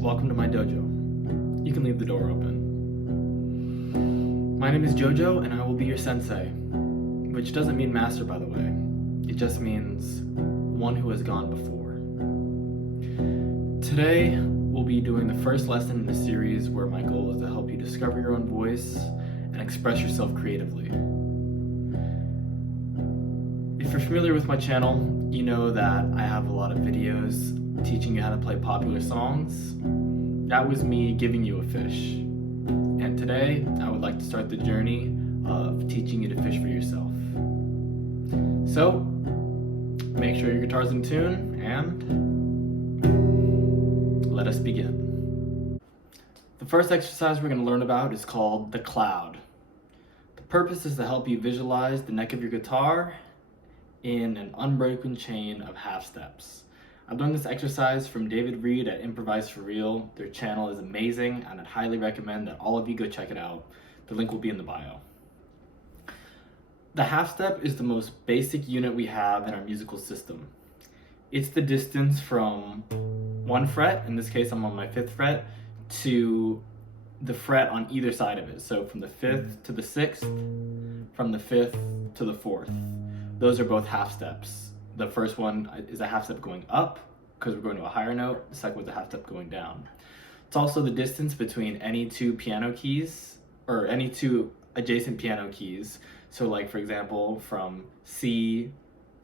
welcome to my dojo. You can leave the door open. My name is JoJo and I will be your sensei, which doesn't mean master, by the way. It just means one who has gone before. Today, we'll be doing the first lesson in a series where my goal is to help you discover your own voice and express yourself creatively. If you're familiar with my channel, you know that I have a lot of videos teaching you how to play popular songs. That was me giving you a fish. And today, I would like to start the journey of teaching you to fish for yourself. So, make sure your guitar's in tune and let us begin. The first exercise we're going to learn about is called the cloud. The purpose is to help you visualize the neck of your guitar in an unbroken chain of half steps. I've done this exercise from David Reed at Improvise for Real. Their channel is amazing and I'd highly recommend that all of you go check it out. The link will be in the bio. The half step is the most basic unit we have in our musical system. It's the distance from one fret, in this case I'm on my 5th fret, to the fret on either side of it. So from the 5th to the 6th, from the 5th to the 4th. Those are both half steps. The first one is a half step going up because we're going to a higher note. The second one's a half step going down. It's also the distance between any two piano keys or any two adjacent piano keys. So like, for example, from C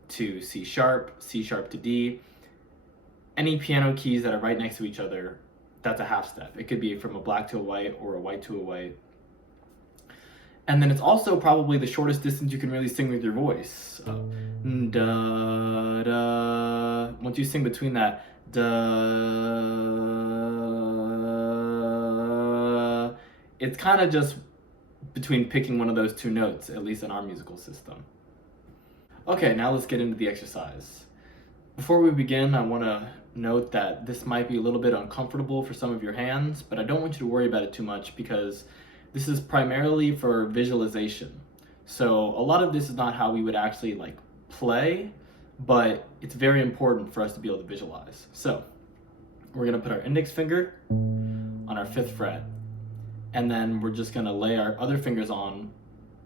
to C sharp to D, any piano keys that are right next to each other, that's a half step. It could be from a black to a white or a white to a white. And then it's also probably the shortest distance you can really sing with your voice. Da, da. Once you sing between that, da, it's kind of just between picking one of those two notes, at least in our musical system. Okay, now let's get into the exercise. Before we begin, I want to note that this might be a little bit uncomfortable for some of your hands, but I don't want you to worry about it too much because this is primarily for visualization. So a lot of this is not how we would actually play, but it's very important for us to be able to visualize. So we're gonna put our index finger on our 5th fret, and then we're just gonna lay our other fingers on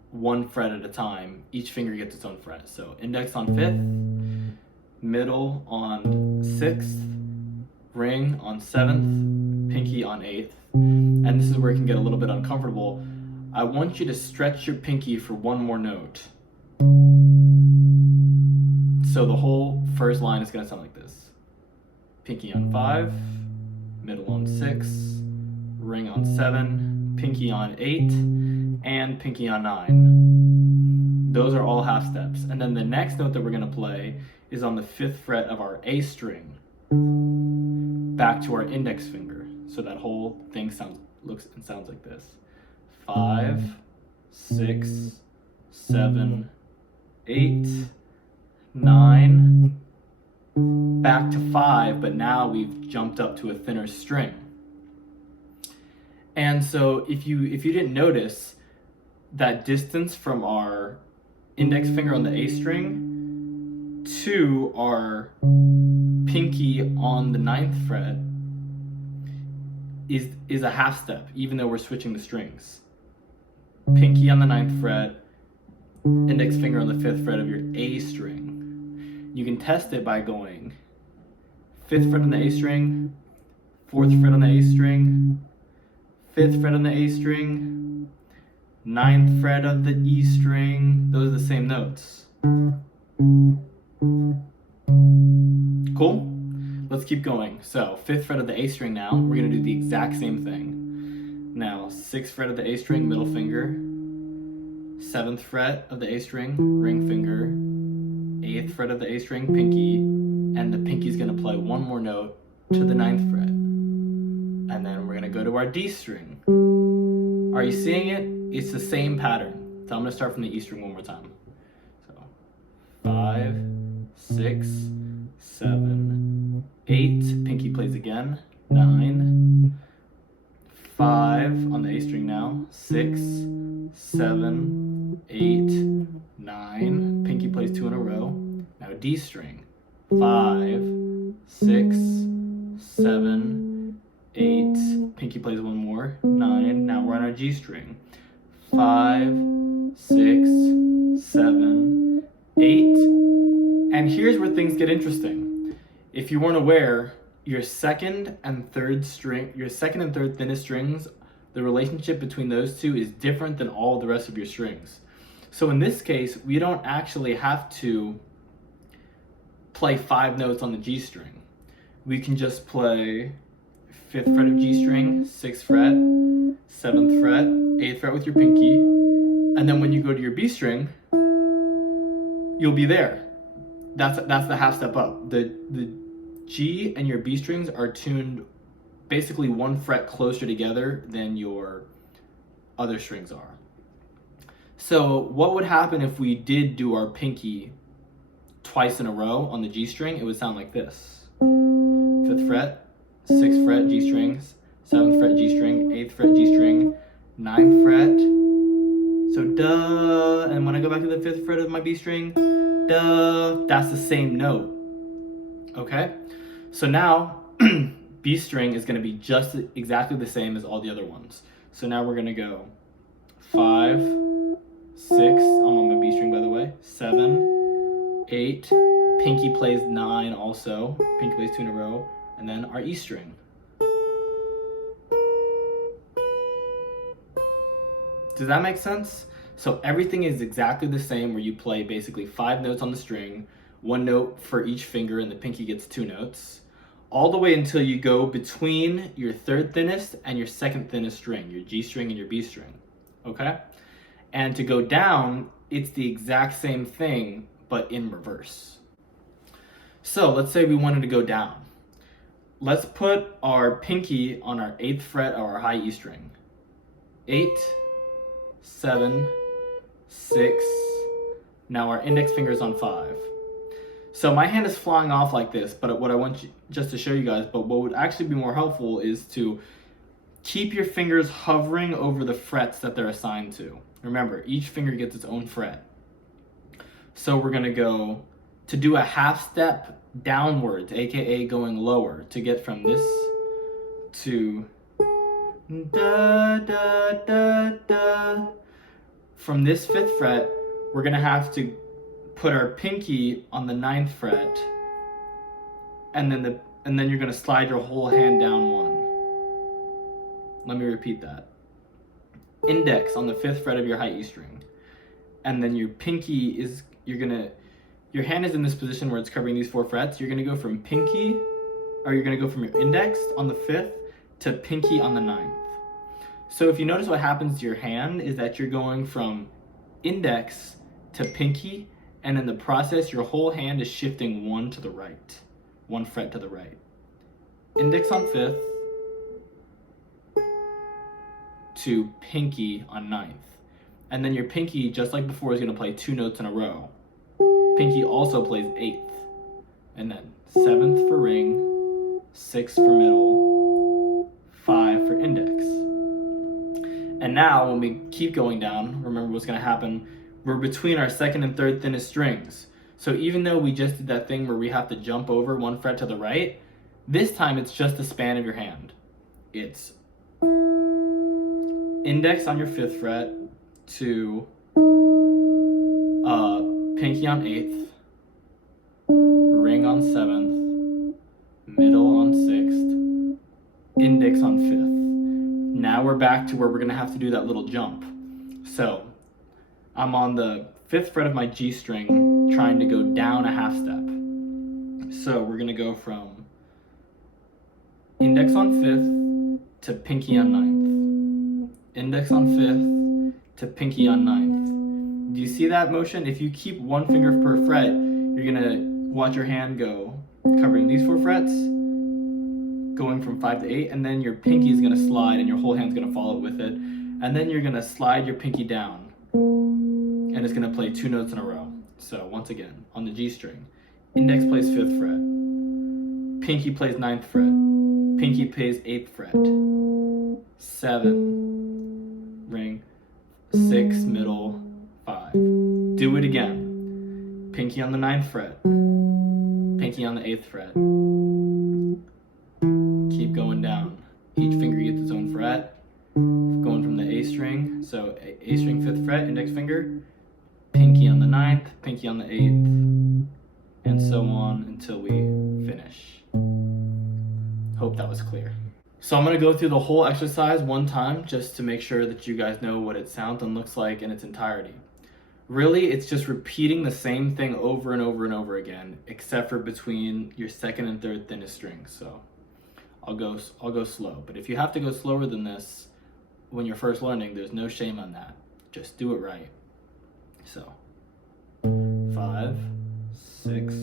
one fret at a time. Each finger gets its own fret. So index on 5th, middle on 6th, ring on 7th, pinky on 8th. And this is where it can get a little bit uncomfortable. I want you to stretch your pinky for one more note. So the whole first line is going to sound like this. Pinky on 5, middle on 6, ring on 7, pinky on 8, and pinky on 9. Those are all half steps. And then the next note that we're going to play is on the 5th fret of our A string, back to our index finger. So that whole thing looks and sounds like this. 5, 6, 7, 8, 9, back to 5, but now we've jumped up to a thinner string. And so if you didn't notice, that distance from our index finger on the A string to our pinky on the 9th fret is a half step, even though we're switching the strings. Pinky on the 9th fret, index finger on the 5th fret of your A string. You can test it by going 5th fret on the A string, 4th fret on the A string, 5th fret on the A string, 9th fret of the E string. Those are the same notes. Cool? Let's keep going. So 5th fret of the A string now, we're going to do the exact same thing. Now 6th fret of the A string, middle finger, 7th fret of the A string, ring finger, 8th fret of the A string, pinky, and the pinky's going to play one more note to the 9th fret. And then we're going to go to our D string. Are you seeing it? It's the same pattern. So I'm going to start from the E string one more time. So 5, 6, 7, 8, pinky plays again, 9, 5 on the A string now, 6, 7, 8, 9, pinky plays 2 in a row. Now D string, 5, 6, 7, 8, plays one more, 9. Now we're on our G string. 5, 6, 7, 8. And here's where things get interesting. If you weren't aware, your second and third thinnest strings, the relationship between those two is different than all the rest of your strings. So in this case, we don't actually have to play 5 notes on the G string. We can just play 5th fret of G string, 6th fret, 7th fret, 8th fret with your pinky, and then when you go to your B string, you'll be there. That's the half step up. The G and your B strings are tuned basically 1 fret closer together than your other strings are. So what would happen if we did do our pinky twice in a row on the G string? It would sound like this. 5th fret, 6th fret G strings, 7th fret G string, 8th fret G string, 9th fret. So duh, and when I go back to the 5th fret of my B string, duh, that's the same note. Okay? So now B string is going to be just exactly the same as all the other ones. So now we're going to go 5, 6, I'm on my B string by the way, 7, 8, pinky plays 9 also, pinky plays 2 in a row, and then our E string. Does that make sense? So everything is exactly the same, where you play basically 5 notes on the string, 1 note for each finger, and the pinky gets 2 notes, all the way until you go between your 3rd thinnest and your 2nd thinnest string, your G string and your B string, okay? And to go down, it's the exact same thing, but in reverse. So let's say we wanted to go down. Let's put our pinky on our 8th fret of our high E string. 8, 7, 6, now our index finger is on 5. So my hand is flying off like this, but what I want you just to show you guys, but what would actually be more helpful is to keep your fingers hovering over the frets that they're assigned to. Remember, each finger gets its own fret. So we're gonna go to do a half step downwards, aka going lower, to get from this to da da da da. From this 5th fret, we're gonna have to put our pinky on the 9th fret, and then you're gonna slide your whole hand down 1. Let me repeat that. Index on the 5th fret of your high E string, and then your pinky is, your hand is in this position where it's covering these 4 frets. You're gonna go from pinky, or you're gonna go from your index on the 5th to pinky on the 9th. So if you notice, what happens to your hand is that you're going from index to pinky, and in the process, your whole hand is shifting 1 to the right, 1 fret to the right. Index on 5th to pinky on 9th. And then your pinky, just like before, is gonna play 2 notes in a row. Pinky also plays 8th. And then 7th for ring, 6th for middle, 5 for index. And now when we keep going down, remember what's gonna happen. We're between our 2nd and 3rd thinnest strings. So even though we just did that thing where we have to jump over 1 fret to the right, this time it's just the span of your hand. It's index on your 5th fret to pinky on 8th, ring on 7th, middle on 6th, index on 5th. Now we're back to where we're gonna have to do that little jump. So I'm on the 5th fret of my G string, trying to go down a half step. So we're gonna go from index on 5th to pinky on 9th. Index on 5th to pinky on 9th. Do you see that motion? If you keep 1 finger per fret, you're gonna watch your hand go, covering these 4 frets, going from 5 to 8, and then your pinky is gonna slide and your whole hand's gonna follow with it. And then you're gonna slide your pinky down, and it's gonna play 2 notes in a row. So once again, on the G string, index plays 5th fret, pinky plays 9th fret, pinky plays 8th fret, 7, ring, 6, middle, 5. Do it again. Pinky on the 9th fret, pinky on the 8th fret. Keep going down. Each finger gets its own fret. So A string 5th fret, index finger, pinky on the 9th, pinky on the 8th, and so on until we finish. Hope that was clear. So I'm going to go through the whole exercise one time just to make sure that you guys know what it sounds and looks like in its entirety. Really, it's just repeating the same thing over and over and over again, except for between your 2nd and 3rd thinnest strings. So I'll go slow. But if you have to go slower than this when you're first learning, there's no shame on that. Just do it right. So 5, 6,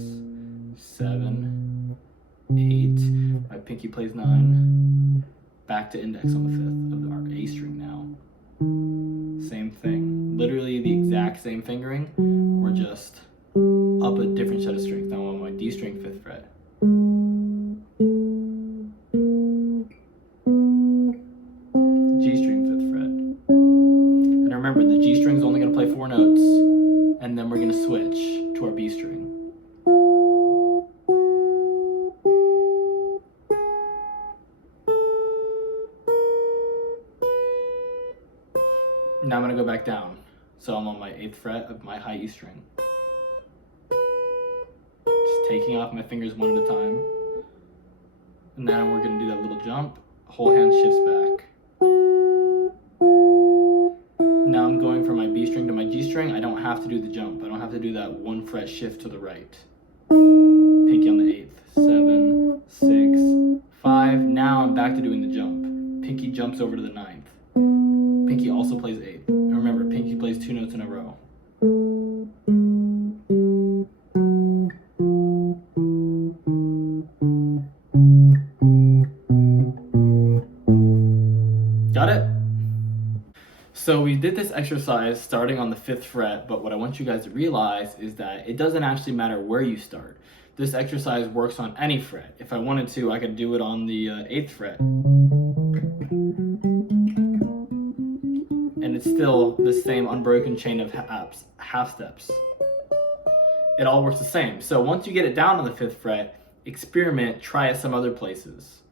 7, 8. My pinky plays 9. Back to index on the 5th of our A string now. Same thing. Literally the exact same fingering. We're just up a different set of strings. Now I'm on my D string 5th fret. G string 5th fret. And remember, the G string is only going to play 4 notes. And then we're going to switch to our B string. Now I'm going to go back down. So I'm on my 8th fret of my high E string. Just taking off my fingers one at a time. And now we're going to do that little jump. Whole hand shifts back. Now I'm going from my B string to my G string. I don't have to do the jump. I don't have to do that 1 fret shift to the right. Pinky on the 8th. 7, 6, 5. Now I'm back to doing the jump. Pinky jumps over to the 9th. Pinky also plays 8th. And remember, pinky plays 2 notes in a row. Got it? So we did this exercise starting on the 5th fret, but what I want you guys to realize is that it doesn't actually matter where you start. This exercise works on any fret. If I wanted to, I could do it on the 8th fret. And it's still the same unbroken chain of half steps. It all works the same. So once you get it down on the 5th fret, experiment, try it some other places.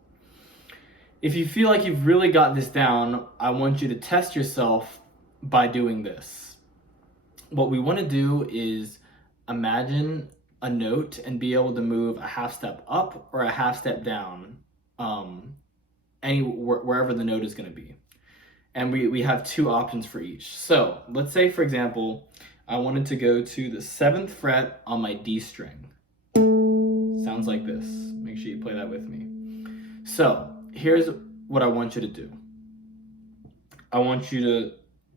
If you feel like you've really got this down, I want you to test yourself by doing this. What we want to do is imagine a note and be able to move a half step up or a half step down, wherever the note is going to be. And we have 2 options for each. So let's say, for example, I wanted to go to the 7th fret on my D string. Sounds like this. Make sure you play that with me. So here's what I want you to do. I want you to,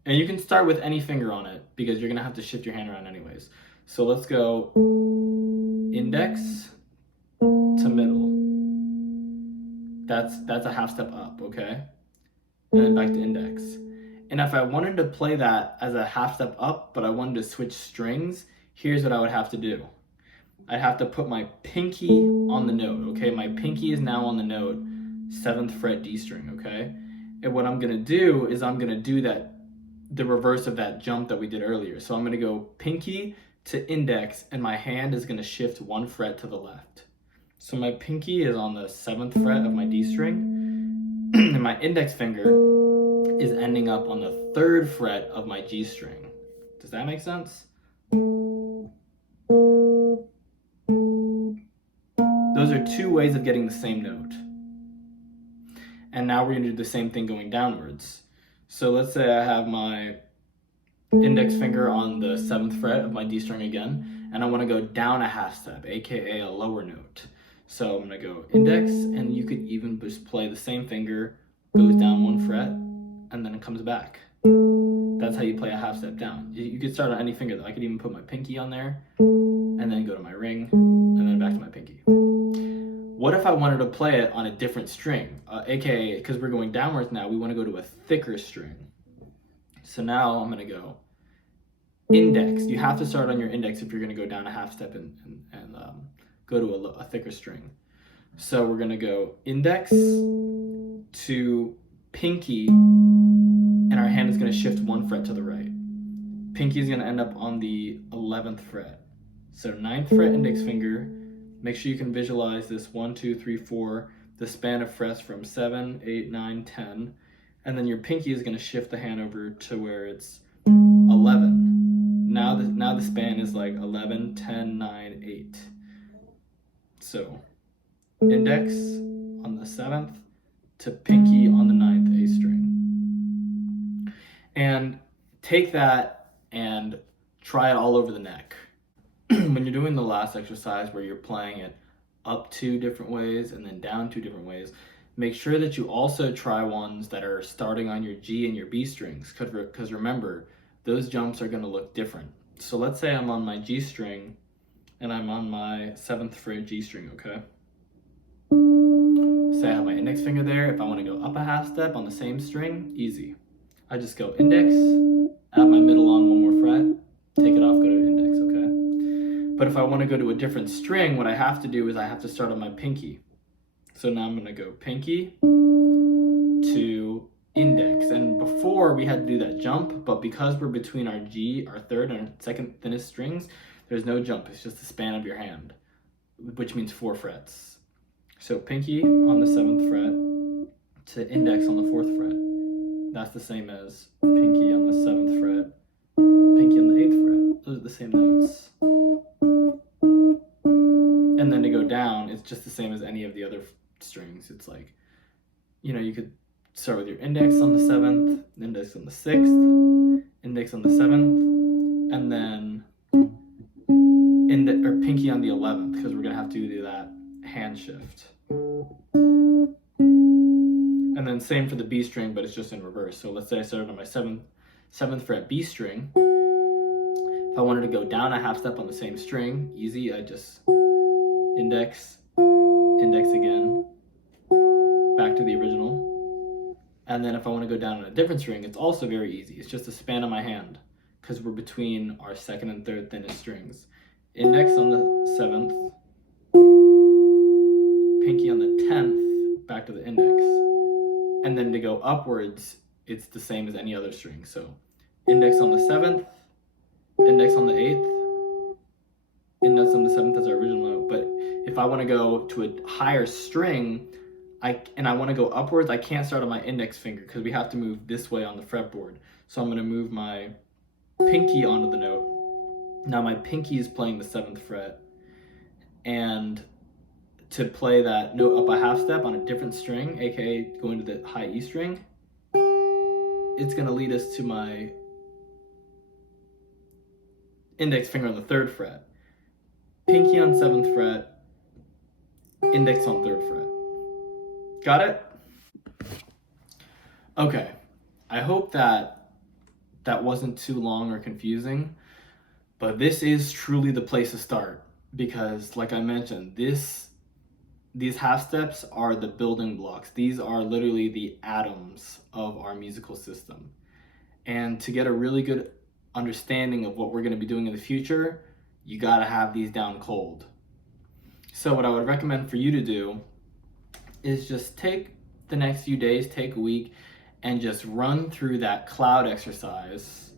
and you can start with any finger on it because you're gonna have to shift your hand around anyways. So let's go index to middle. That's a half step up, okay? And then back to index. And if I wanted to play that as a half step up, but I wanted to switch strings, here's what I would have to do. I'd have to put my pinky on the note, okay? My pinky is now on the note, 7th fret D string, okay? And what I'm gonna do is I'm gonna do the reverse of that jump that we did earlier. So I'm gonna go pinky to index, and my hand is gonna shift 1 fret to the left. So my pinky is on the 7th fret of my D string, and my index finger is ending up on the 3rd fret of my G string. Does that make sense? Those are 2 ways of getting the same note. And now we're going to do the same thing going downwards. So let's say I have my index finger on the 7th fret of my D string again, and I want to go down a half step, aka a lower note. So I'm going to go index, and you could even just play the same finger, goes down 1 fret, and then it comes back. That's how you play a half step down. You could start on any finger though. I could even put my pinky on there, and then go to my ring, and then back to my pinky. What if I wanted to play it on a different string? AKA, because we're going downwards now, we want to go to a thicker string. So now I'm going to go index. You have to start on your index if you're going to go down a half step and go to a thicker string. So we're going to go index to pinky, and our hand is going to shift 1 fret to the right. Pinky is going to end up on the 11th fret. So 9th fret index finger. Make sure you can visualize this 1, 2, 3, 4, the span of frets from 7, 8, 9, 10. And then your pinky is going to shift the hand over to where it's 11. Now the span is like 11, 10, 9, 8. So index on the 7th to pinky on the 9th A string. And take that and try it all over the neck. When you're doing the last exercise where you're playing it up 2 different ways and then down 2 different ways, make sure that you also try ones that are starting on your G and your B strings, because remember, those jumps are going to look different. So let's say I'm on my G string and I'm on my 7th fret G string, okay? Say I have my index finger there. If I want to go up a half step on the same string, easy. I just go index, add my middle on 1 more fret, take it off, go to index, okay? But if I want to go to a different string, what I have to do is I have to start on my pinky. So now I'm going to go pinky to index. And before we had to do that jump, but because we're between our G, our 3rd and our 2nd thinnest strings, there's no jump. It's just the span of your hand, which means 4 frets. So pinky on the 7th fret to index on the 4th fret. That's the same as pinky on the 7th fret, pinky on the 8th fret. Those are the same notes. And then to go down, it's just the same as any of the other strings. It's like, you could start with your index on the 7th, index on the 6th, index on the 7th, and then pinky on the 11th, because we're going to have to do that hand shift. And then same for the B string, but it's just in reverse. So let's say I started on my 7th fret B string. If I wanted to go down a half step on the same string, easy, I just index, index again, back to the original. And then if I want to go down on a different string, it's also very easy. It's just a span of my hand, because we're between our 2nd and 3rd thinnest strings. Index on the 7th, pinky on the 10th, back to the index. And then to go upwards, it's the same as any other string. So index on the 7th, index on the 8th, index on the 7th is our original note. But if I want to go to a higher string, and I want to go upwards, I can't start on my index finger because we have to move this way on the fretboard. So I'm going to move my pinky onto the note. Now my pinky is playing the 7th fret, and to play that note up a half step on a different string, aka going to the high E string, it's going to lead us to my index finger on the 3rd fret, pinky on 7th fret, index on 3rd fret. Got it? Okay, I hope that wasn't too long or confusing, but this is truly the place to start, because like I mentioned, these half steps are the building blocks. These are literally the atoms of our musical system. And to get a really good understanding of what we're going to be doing in the future, you got to have these down cold. So what I would recommend for you to do is just take the next few days, take a week, and just run through that cloud exercise.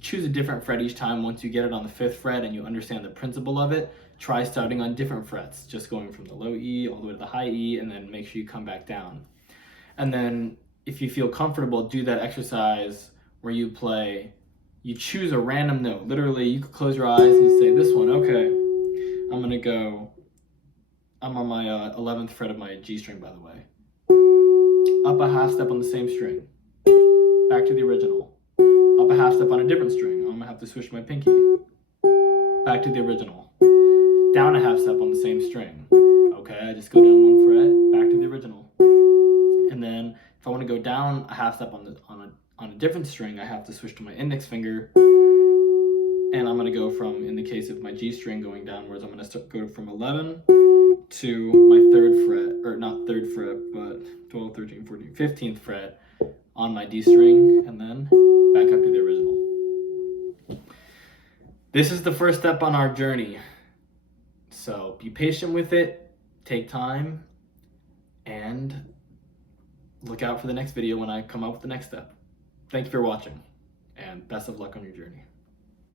Choose a different fret each time. Once you get it on the 5th fret and you understand the principle of it, try starting on different frets, just going from the low E all the way to the high E, and then make sure you come back down. And then if you feel comfortable, do that exercise where you choose a random note. Literally, you could close your eyes and say, this one, okay, I'm on my 11th fret of my G string, by the way. Up a half step on the same string, back to the original. Up a half step on a different string, I'm gonna have to switch my pinky. Back to the original. Down a half step on the same string. Okay, I just go down 1 fret, back to the original. And then if I want to go down a half step on a different string, I have to switch to my index finger. And I'm going to go from, in the case of my G string going downwards, I'm going to go from 11 to my 3rd fret, or not 3rd fret, but 12, 13, 14, 15th fret on my D string, and then back up to the original. This is the first step on our journey. So be patient with it, take time, and look out for the next video when I come up with the next step. Thank you for watching, and best of luck on your journey.